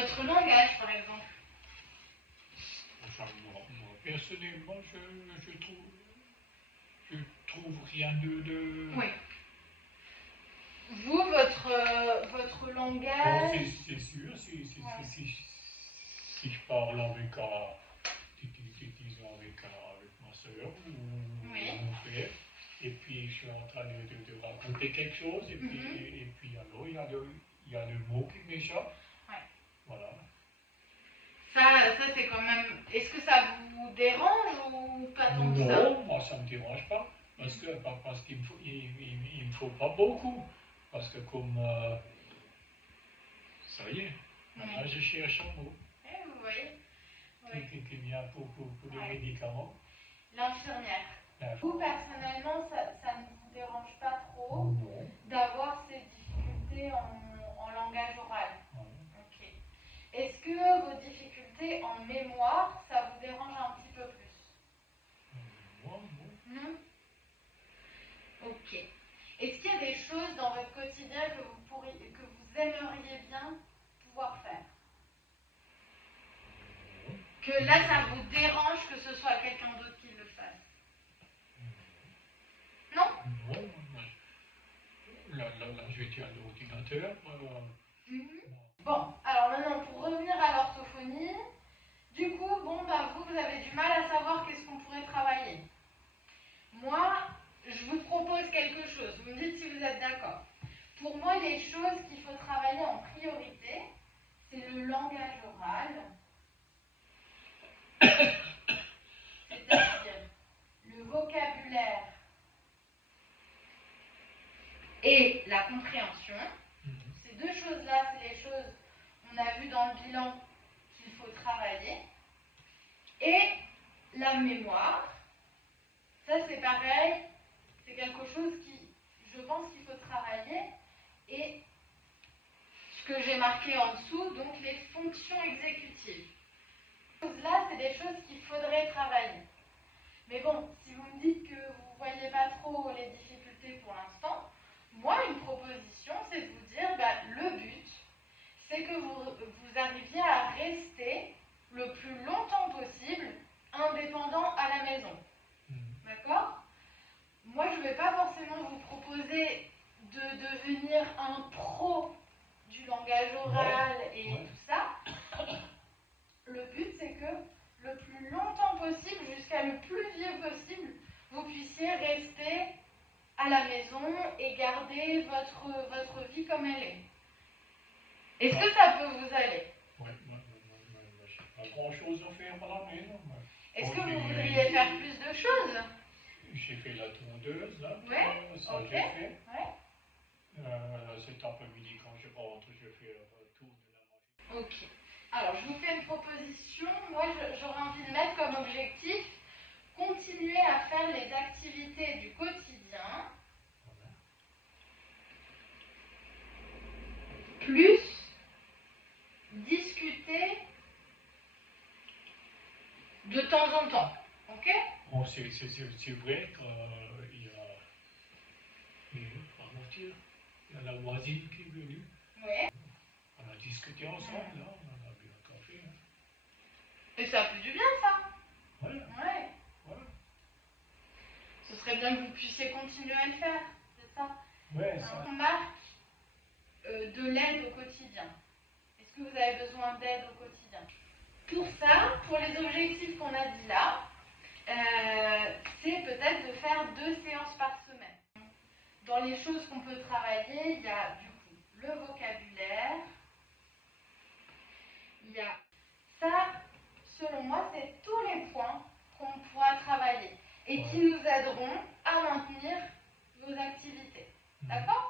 votre langage, par exemple. Enfin, moi, personnellement, je trouve rien de... Oui. Vous, votre langage... Bon, c'est sûr, si je parle avec, disons avec ma soeur ou mon frère, et puis je suis en train de raconter quelque chose, et puis alors il y a le mot qui m'échappe. Ouais. Voilà. Ça c'est quand même... Est-ce que ça vous dérange ou pas tant que ça? Non, moi ça ne me dérange pas, parce qu'il me faut pas beaucoup. Parce que comme... ça y est, maintenant je cherche un mot. Vous voyez. Qui vient pour les médicaments. L'infirmière. Vous, personnellement, ça ne vous dérange pas trop d'avoir ces difficultés en langage oral? Ok. Est-ce que vos difficultés en mémoire, ça vous dérange un petit peu plus? Non. Ok. Est-ce qu'il y a des choses dans votre quotidien que vous aimeriez bien pouvoir faire? Que là, ça vous dérange que ce soit quelqu'un d'autre qui le fasse? Non? Non, là, je tiens l'ordinateur. Bon, alors maintenant, pour revenir à l'orthophonie, du coup, vous avez du mal à savoir qu'est-ce qu'on pourrait travailler. Moi, je vous propose quelque chose. Vous me dites si vous êtes d'accord. Pour moi, les choses qu'il faut travailler en priorité, c'est le langage oral, c'est-à-dire le vocabulaire et la compréhension. Ces deux choses-là, c'est les choses qu'on a vues dans le bilan qu'il faut travailler. Et la mémoire, ça c'est pareil, c'est quelque chose qui, je pense qu'il faut travailler. Et ce que j'ai marqué en dessous, donc les fonctions exécutives. Ces choses-là, c'est des choses qu'il faudrait travailler. Mais bon, si vous me dites que vous ne voyez pas trop les difficultés pour l'instant, moi, une proposition, c'est de vous dire, le but, c'est que vous arriviez à rester le plus longtemps possible indépendant à la maison. D'accord? Moi, je ne vais pas forcément vous proposer de devenir un pro du langage oral et tout ça. Le but, c'est que le plus longtemps possible, jusqu'à le plus vieux possible, vous puissiez rester à la maison et garder votre vie comme elle est. Est-ce que ça peut vous aller? Oui, je n'ai pas grand-chose à faire à la maison. Est-ce que vous voudriez faire plus de choses? J'ai fait la tondeuse, là. Ça, j'ai fait. Cet après-midi, quand je rentre, je fais le tour de la machine. Ok. Alors, je vous fais une proposition. Moi, j'aurais envie de mettre comme objectif continuer à faire les activités du quotidien, plus discuter de temps en temps. Ok? Bon, c'est vrai qu'il y a la voisine qui est venue. Oui. On a discuté ensemble, là, on a bu un café. Et ça fait du bien, ça? Voilà. Ouais. Voilà. Ce serait bien que vous puissiez continuer à le faire, c'est ça? Ouais, ça. On marque de l'aide au quotidien. Est-ce que vous avez besoin d'aide au quotidien? Pour ça, pour les objectifs qu'on a dit là, c'est peut-être de faire 2 séances par semaine. Dans les choses qu'on peut travailler, il y a du coup le vocabulaire, il y a ça, selon moi, c'est tous les points qu'on pourra travailler et qui nous aideront à maintenir vos activités. D'accord?